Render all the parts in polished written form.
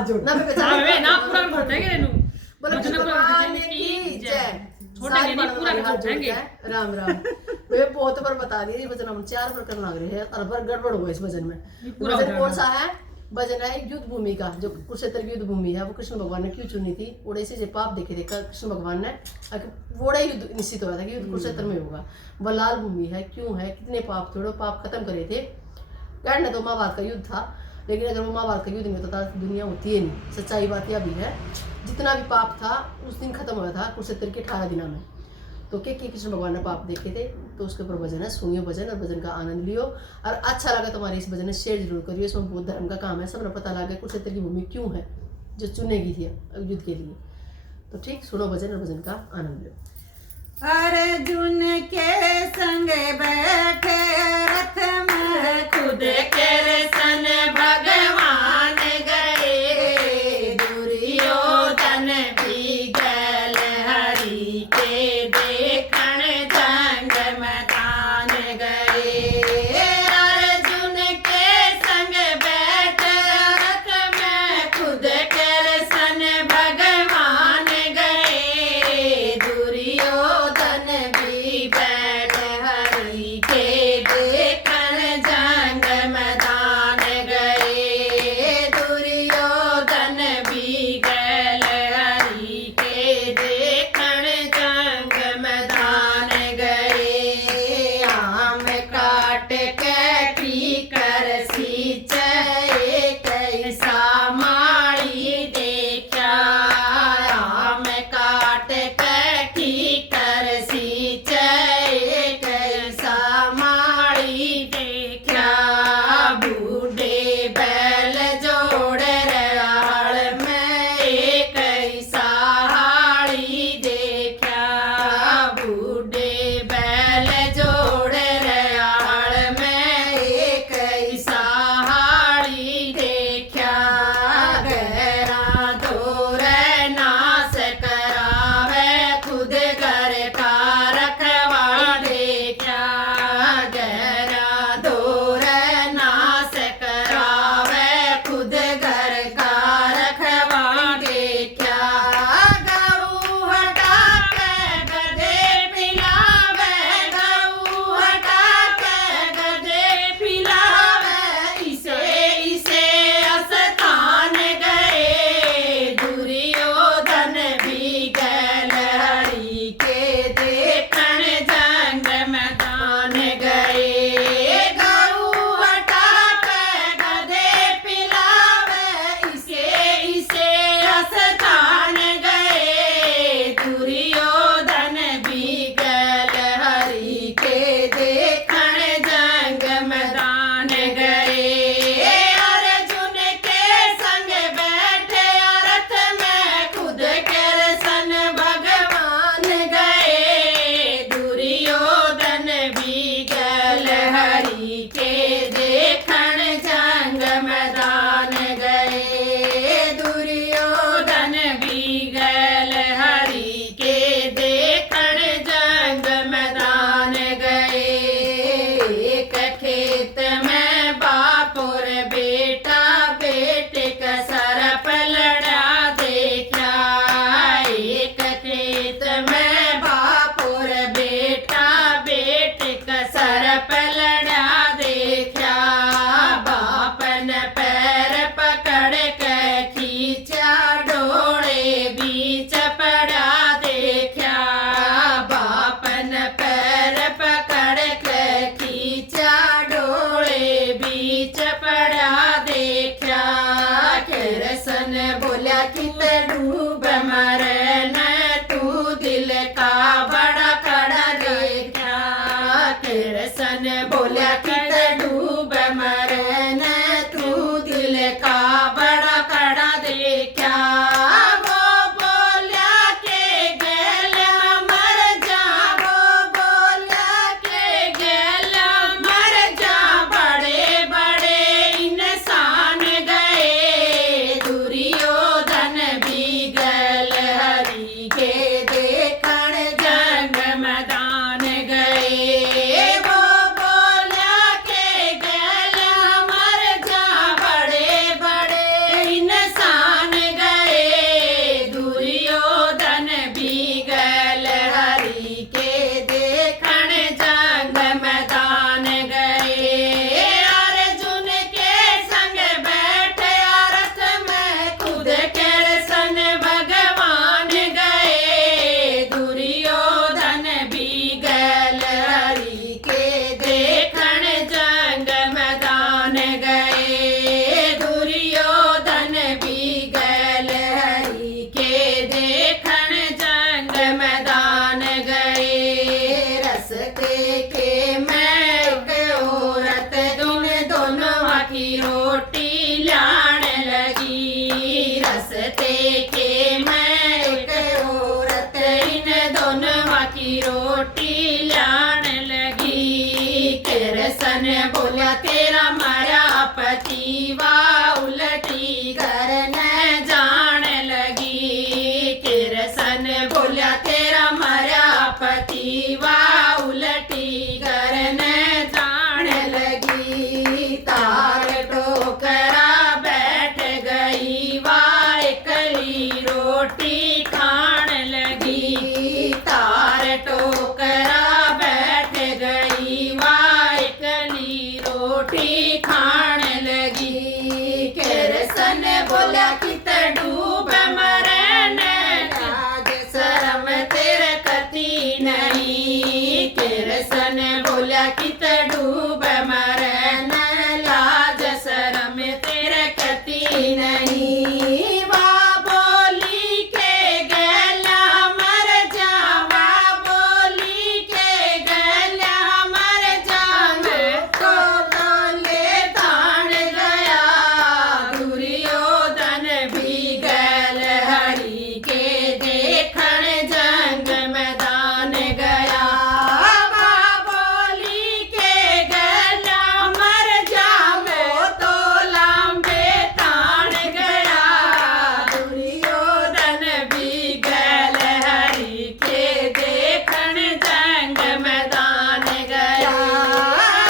ना पे वे ना पूरा घोटेंगे नु बोलो भगवान की जय। छोटे नहीं पूरा घोटेंगे। राम राम। वे बहुत बार बता दी वजन हम 4 बार करने लग रहे हैं और बार गड़बड़ हुआ इस वजन में। वजन कौन सा है? वजन है युद्ध भूमि का, जो कुरुक्षेत्र की युद्ध भूमि है वो कृष्ण भगवान ने क्यों चुनी थी? ओड़े से पाप देखे थे कृष्ण भगवान ने, वो युद्ध निश्चित हुआ था कि युद्ध कुरुक्षेत्र में होगा। वह लाल भूमि है, क्यों है? कितने पाप थोड़े पाप खत्म करे थे। कहना तो महाभारत का युद्ध था, लेकिन अगर वो महाभारत का युद्ध नहीं होता था दुनिया होती है नहीं। सच्चाई बात यह भी है, जितना भी पाप था उस दिन खत्म हुआ था कुरुक्षेत्र के 18 दिनों में। तो क्या कृष्ण भगवान ने पाप देखे थे, तो उसके ऊपर भजन है, सुनियो भजन और भजन का आनंद लियो। और अच्छा लगा तुम्हारे इस भजन में शेयर जरूर करियो। इसमें बौद्ध धर्म का काम है, सब पता लगा कुरुक्षेत्र की भूमि क्यों है जो चुनेगी थी युद्ध के लिए। तो ठीक सुनो भजन और भजन का आनंद लियो। अर्जुन के संग बैठे रथ में खुद के सन भगवान गए, दुर्योधन भी गल हरि के देखण जंग मैदान गए। अर्जुन के संग बैठे रथ में खुद के सन भगवान गए, दुर्योधन भी बैठ हरि के देखण जंग मैदान गए, दुर्योधन भी गल हरि के देखण जंग मैदान गए। आम काट के पीकर सींचे कैसा माड़ी देखा, आम काट के पीकर सींचे कैसा माड़ी देखा। बूढ़े बैल जोड़ रहाड़ में कैसा हाड़ी देखा, बूढ़े बैल जोड़ रहाड़ में कैसा हाड़ी देखा। गहरा दौर नाश करावे खुद घर का रखवा देखा, गहरा दौर नाश करावे खुद घर का रखवा देखा। गऊ हटा के गधे पिलावे, गऊ हटा के गधे पिलावे, इसे अस्तान गए, दुर्योधन भी गल हरि के देखण जंग मैदान गए। गऊ हटा के गधे पिलावे, इसे अस्तान गए, दुर्योधन भी गल हरि के देखण जंग मैदान गए। अर्जुन के संग बैठे रथ में खुद के सन भगवान गए, दुर्योधन भी गल हरि के देखण जंग मैदान गए, दुर्योधन भी गल हरि के देखण जंग मैदान गए। एक खेत में बाप और बेटा, बेटे का सरप लड़ा देखा, एक खेत में बाप और बेटा, बेटे का सरप लड़ा देखा। बाप ने पैर पकड़ के खींचा, डोले बीच पड़ा देखा, बाप ने पैर पकड़ के खींचा, डोले बीच पड़ा देखा। कृष्ण बोला कित डूब मरना, तू दिल का बड़ा कड़ा देखा, कृष्ण बोला कित डूब मरना, तू दिल का बड़ा कड़ा देखा। वो बोला के गैला मर जा, वो बोला के गैला मर जा, बड़े बड़े इंसान गए, दुर्योधन करते के मैं एक औरत इन दोनों की रोटी लान लगी। कृष्ण बोला तेरा मारा पति वा उलटी करने जान लगी। कृष्ण बोला तेरा मारा पति वा उलटी करने जान लगी। तार टोकरा बैठ गई वा एकली रोटी खान लगी। तार टोकरा बैठ गई वा एकली रोटी खान लगी। कृष्ण बोला कित डूब मरने लाज शरम तेरे कति नहीं। कृष्ण बोला कित डूब मरने लाज शरम तेरे कति नहीं। वा बोली के गला मर जावा, बोली के गला मर जावे तो ले तान गया। दुर्योधन भी गल हरि के देखण जंग मैदान गया। वा बोली के गला मर जावे तो लांबे तान गया। दुर्योधन भी गल हरि के देखण जंग मैदान गया।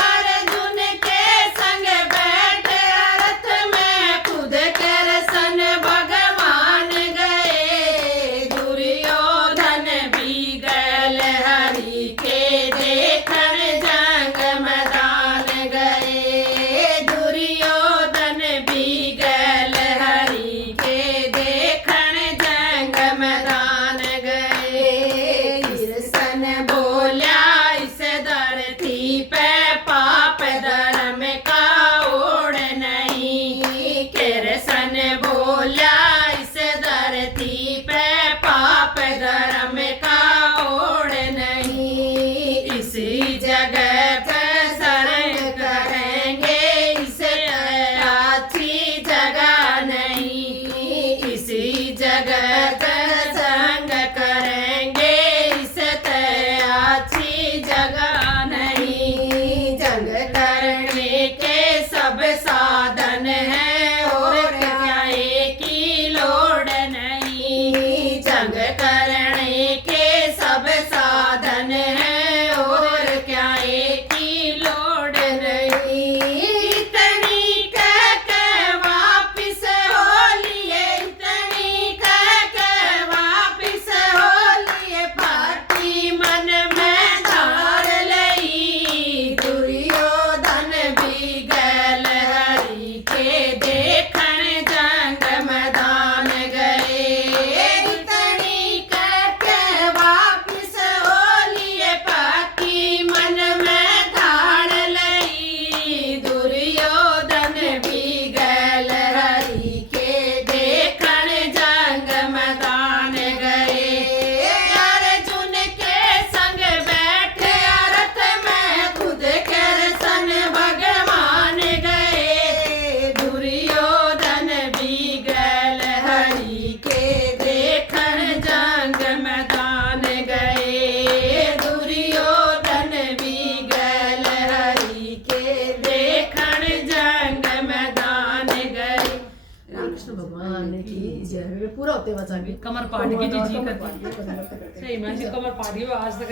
अर्जुन के संग बैठे रथ में खुद कृष्ण भगवान गए। दुर्योधन भी गल हरि के देखण जंग मैदान गए। दुर्योधन भी गल हरि के देखण जंग मैदान गए। कृष्ण बोला इस धरती पे पाप धर्म का ओढ़ नहीं। कृष्ण बोला इस धरती पे पाप धर्म का ओढ़ नहीं। इसी जगह पे शरण करेंगे इसे अच्छी जगह नहीं। इसी जगह पे संग करेंगे इसे अच्छी जगह नहीं। जंग करने के सब साधन हैं और क्या एक ही लोड़ नहीं। जंग करने के सब साधन हैं और क्या एक ही लोड़ नहीं। इतनी कह के वापिस हो लिए, इतनी कह के वापिस हो लिए। पार्टी मन में धार लई। दुर्योधन भी गल हरि के देखण जंग मैदान गए। इतनी कह के वापिस हो लिए। पार्टी मन में धार लई। दुर्योधन भी गल हरि के देखण जंग मैदान गए। अर्जुन के संग बैठे रथ में खुद कृष्ण भगवान गए। दुर्योधन भी गल हरि के देखण जंग मैदान गए। दुर्योधन भी गल हरि के देखण जंग मैदान गए। रामकृष्ण भगवान की जय। पूरा होते हुआ कमर पाट की जी करती। सही में ऐसी कमर पाटी हुई आज तक